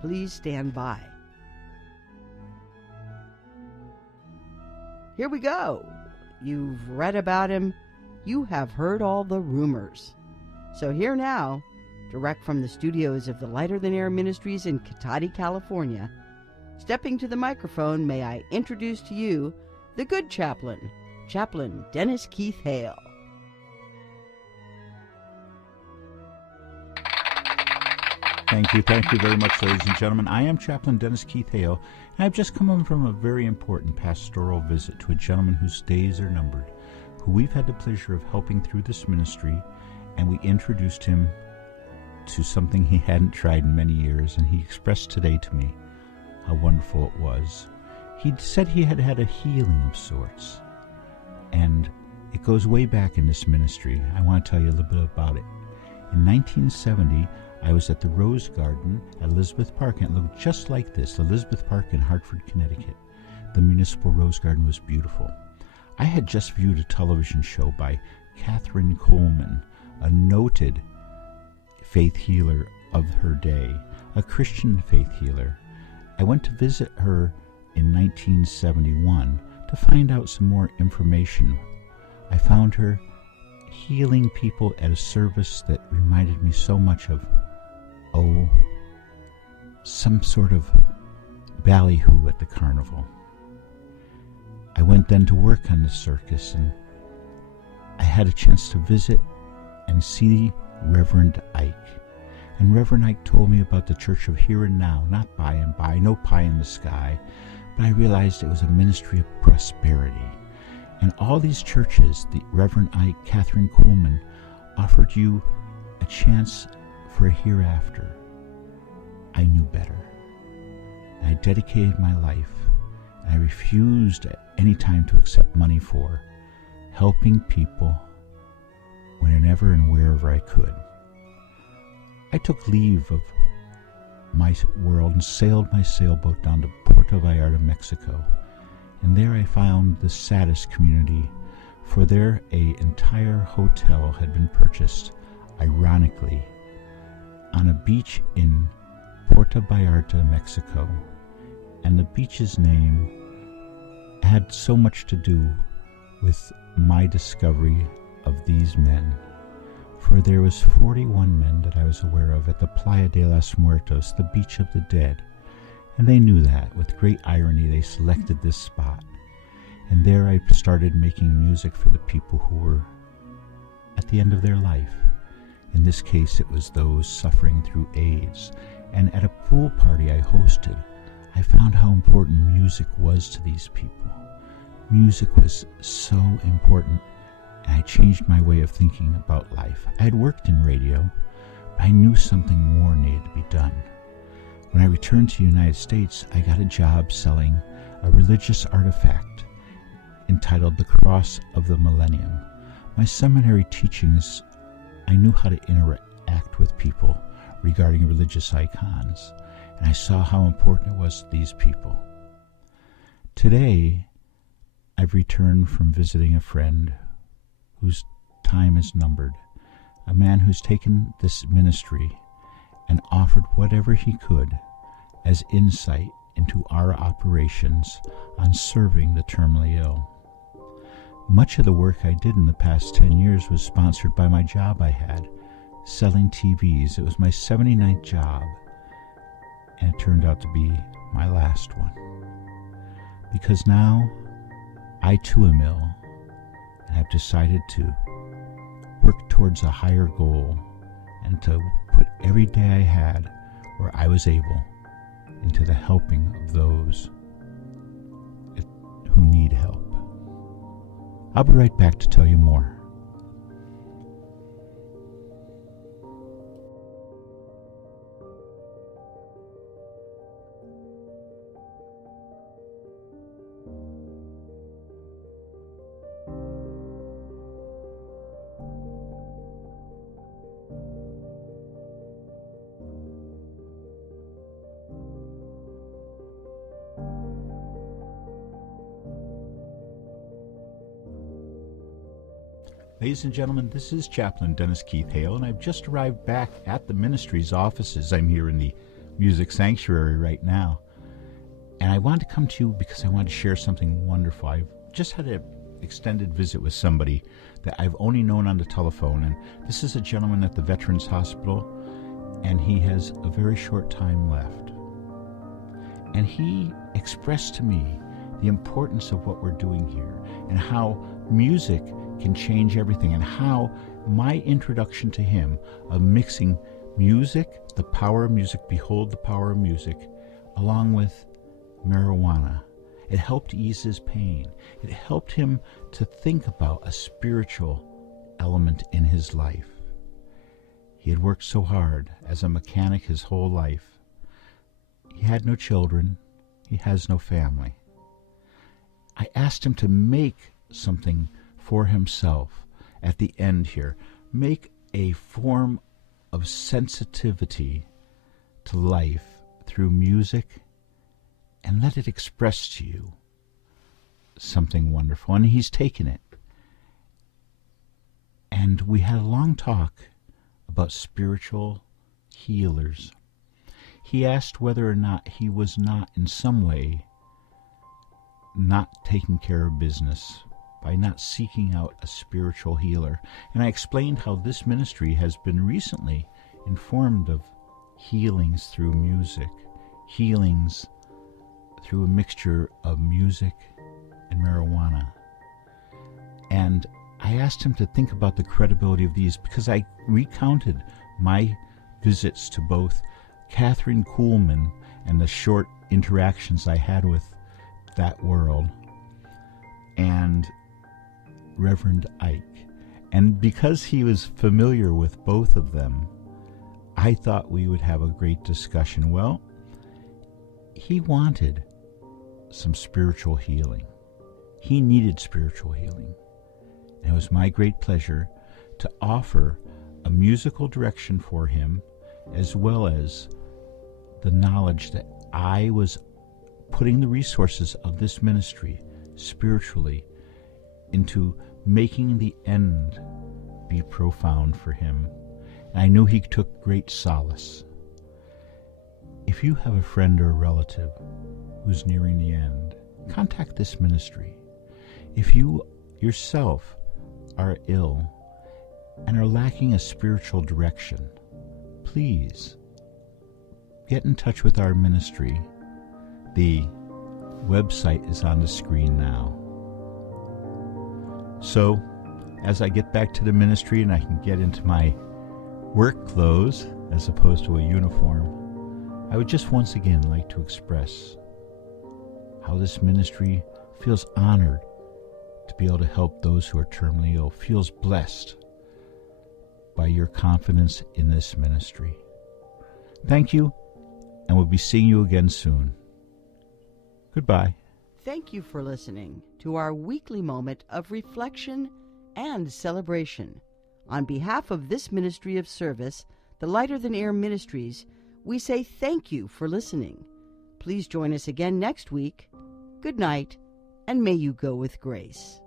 Please stand by. Here we go. You've read about him. You have heard all the rumors. So here now, direct from the studios of the Lighter Than Air Ministries in Cotati, California, stepping to the microphone, may I introduce to you the good chaplain, Chaplain Dennis Keith Hale. Thank you very much, ladies and gentlemen. I am Chaplain Dennis Keith Hale, and I've just come in from a very important pastoral visit to a gentleman whose days are numbered, who we've had the pleasure of helping through this ministry, and we introduced him to something he hadn't tried in many years, and he expressed today to me how wonderful it was. He said he had had a healing of sorts, and it goes way back in this ministry. I want to tell you a little bit about it. In 1970, I was at the Rose Garden at Elizabeth Park, and it looked just like this, Elizabeth Park in Hartford, Connecticut. The municipal Rose Garden was beautiful. I had just viewed a television show by Catherine Coleman, a noted faith healer of her day, a Christian faith healer. I went to visit her in 1971 to find out some more information. I found her healing people at a service that reminded me so much of some sort of ballyhoo at the carnival. I went then to work on the circus, and I had a chance to visit and see Reverend Ike. And Reverend Ike told me about the church of here and now, not by and by, no pie in the sky, but I realized it was a ministry of prosperity. And all these churches, the Reverend Ike, Catherine Coleman, offered you a chance for a hereafter. I knew better. And I dedicated my life, and I refused at any time to accept money for helping people whenever and wherever I could. I took leave of my world and sailed my sailboat down to Puerto Vallarta, Mexico. And there I found the saddest community, for there an entire hotel had been purchased, ironically, on a beach in Puerto Vallarta, Mexico. And the beach's name had so much to do with my discovery of these men. For there was 41 men that I was aware of at the Playa de los Muertos, the beach of the dead. And they knew that. With great irony, they selected this spot. And there I started making music for the people who were at the end of their life. In this case, it was those suffering through AIDS. And at a pool party I hosted, I found how important music was to these people. Music was so important, and I changed my way of thinking about life. I had worked in radio, but I knew something more needed to be done. When I returned to the United States, I got a job selling a religious artifact entitled The Cross of the Millennium. My seminary teachings, I knew how to interact with people regarding religious icons, and I saw how important it was to these people. Today, I've returned from visiting a friend whose time is numbered, a man who's taken this ministry and offered whatever he could as insight into our operations on serving the terminally ill. Much of the work I did in the past 10 years was sponsored by my job I had, selling TVs. It was my 79th job, and it turned out to be my last one. Because now, I too am ill, and have decided to work towards a higher goal and to put every day I had where I was able into the helping of those who need help. I'll be right back to tell you more. Ladies and gentlemen, this is Chaplain Dennis Keith Hale, and I've just arrived back at the ministry's offices. I'm here in the music sanctuary right now. And I wanted to come to you because I wanted to share something wonderful. I've just had an extended visit with somebody that I've only known on the telephone. And this is a gentleman at the Veterans Hospital, and he has a very short time left. And he expressed to me the importance of what we're doing here and how music can change everything, and how my introduction to him of mixing music, the power of music, behold the power of music, along with marijuana, it helped ease his pain. It helped him to think about a spiritual element in his life. He had worked so hard as a mechanic his whole life. He had no children. He has no family. I asked him to make something for himself at the end here. Make a form of sensitivity to life through music, and let it express to you something wonderful. And he's taken it. And we had a long talk about spiritual healers. He asked whether or not he was not in some way not taking care of business by not seeking out a spiritual healer. And I explained how this ministry has been recently informed of healings through music, healings through a mixture of music and marijuana. And I asked him to think about the credibility of these, because I recounted my visits to both Catherine Kuhlman and the short interactions I had with that world, and Reverend Ike. And because he was familiar with both of them, I thought we would have a great discussion. Well, he wanted some spiritual healing. He needed spiritual healing. And it was my great pleasure to offer a musical direction for him, as well as the knowledge that I was putting the resources of this ministry spiritually into making the end be profound for him. And I knew he took great solace. If you have a friend or a relative who's nearing the end, contact this ministry. If you yourself are ill and are lacking a spiritual direction, please get in touch with our ministry. The website is on the screen now. So, as I get back to the ministry and I can get into my work clothes as opposed to a uniform, I would just once again like to express how this ministry feels honored to be able to help those who are terminally ill, feels blessed by your confidence in this ministry. Thank you, and we'll be seeing you again soon. Goodbye. Thank you for listening to our weekly moment of reflection and celebration. On behalf of this ministry of service, the Lighter Than Air Ministries, we say thank you for listening. Please join us again next week. Good night, and may you go with grace.